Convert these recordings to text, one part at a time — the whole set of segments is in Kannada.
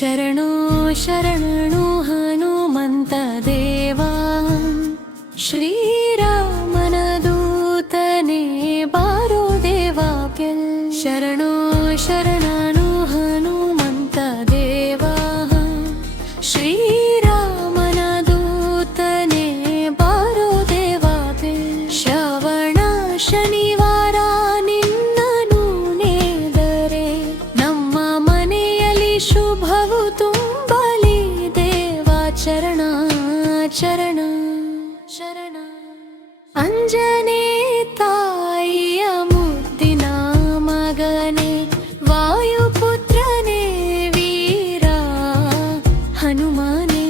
ಶರಣೋ ಶರಣು ಹನುಮಂತ ದೇವಾ, ಶ್ರೀರಾಮನ ದೂತನೇ ಬಾರೋ ದೇವಾ ಗೆಲ್. ಶರಣೋ ಶರಣು ಹನುಮಂತ ದೇವಾ, ಶ್ರೀರಾಮನ ದೂತನೇ ಬಾರೋ ದೇವಾ ಗೆಲ್. ಶ್ರವಣ ಶನಿವಾರ ನಿನ್ನನು ನೇದರೆ, ನಮ್ಮ ಮನೆಯಲ್ಲಿ ಶುಭವು ತುಂಬಲಿ ದೇವಾ. ಚರಣ ಚರಣ ಶರಣ. ಅಂಜನೇ ತಾಯಿಯ ಮುದ್ದಿನ ಮಗನೇ, ವಾಯುಪುತ್ರನೇ ವೀರ ಹನುಮನೇ.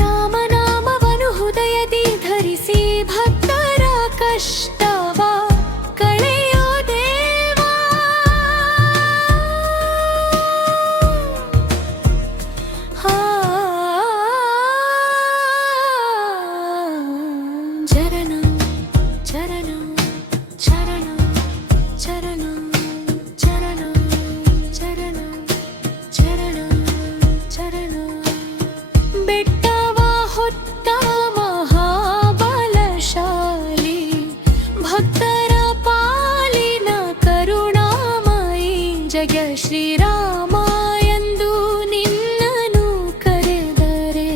ರಾಮನಾಮವನು ಹೃದಯದಿ ಧರಿಸಿ ಭಕ್ತರ ಕಷ್ಟವ ಕಳೆಯೋ ದೇವಾ. ಚರಣ ಚರಣ ಚರಣ ಚರಣ ಚರಣ ಚರಣ ಚರಣ ಚರಣ. ಬೆಟ್ಟವ ಹೊತ್ತ ಮಹಾಬಲಶಾಲಿ, ಭಕ್ತರ ಪಾಲಿನ ಕರುಣಾಮಯಿ. ಜಗ ಶ್ರೀರಾಮ ಎಂದು ನಿನ್ನನು ಕರೆದರೆ,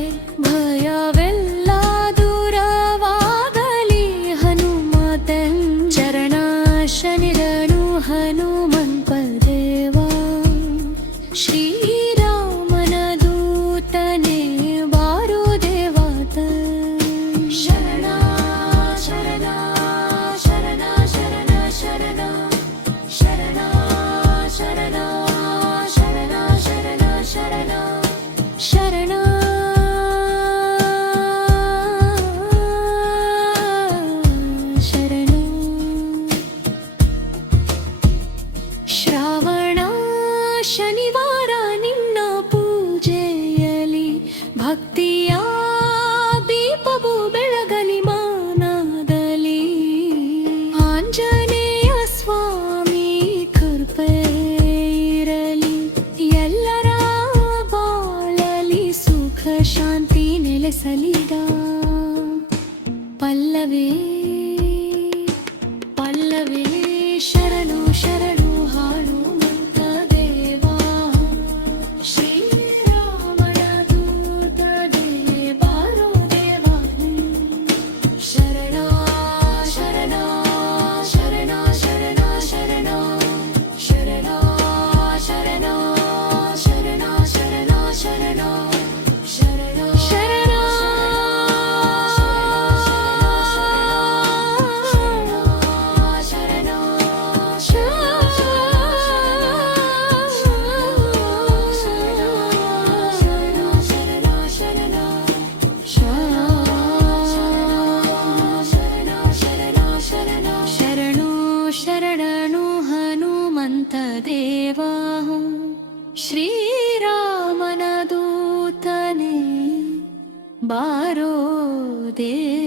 ಭಯವೆಲ್ಲ ದೂರವಾಗಲಿ ಹನುಮತನ್. ಚರಣ ಶನಿರನು ಹನುಮಂತ ದೇವಾ, ಶ್ರೀರಾಮನ ದೂತನೇ ಬಾರೋ ದೇವಾತ. ಶರಣ ಶರಣ ಶರಣ ಶರಣ ಶರಣ ಶರಣ ಶರಣ ಶರಣ ಶರಣ ಶರಣ ಶರಣ. ಶರಣು ಶ್ರಾವಣ ಶನಿವಾರ ನಿನ್ನ ಪೂಜೆಯಲಿ, ಭಕ್ತಿಯ ದೀಪವು ಬೆಳಗಲಿ ಮಾನದಲ್ಲಿ. ಆಂಜನೇಯ ಸ್ವಾಮಿ ಕೃಪೆ ಇರಲಿ, ಎಲ್ಲರ ಬಾಳಲಿ ಸುಖ ಶಾಂತಿ ನೆಲೆಸಲಿದ. ಪಲ್ಲವೇ ಪಲ್ಲವೇ ಶರಣು ಶರಣು ಹನುಮಂತ ದೇವಾ, ಶ್ರೀರಾಮನ ದೂತನೇ ಬಾರೋ ದೇವಾ. ಶರಣ ಶರಣ ಶರಣ ಶರಣ ಶರಣ ಶರಣ ಶರಣ ಶರಣ ಶರಣ ಶರಣ ಶರಣ ಶರಣ. ಶರಣು ಶರಣು ಹನುಮಂತ ದೇವಾ, ಶ್ರೀರಾಮನ ದೂತನೇ ಬಾರೋ ದೇವಾ.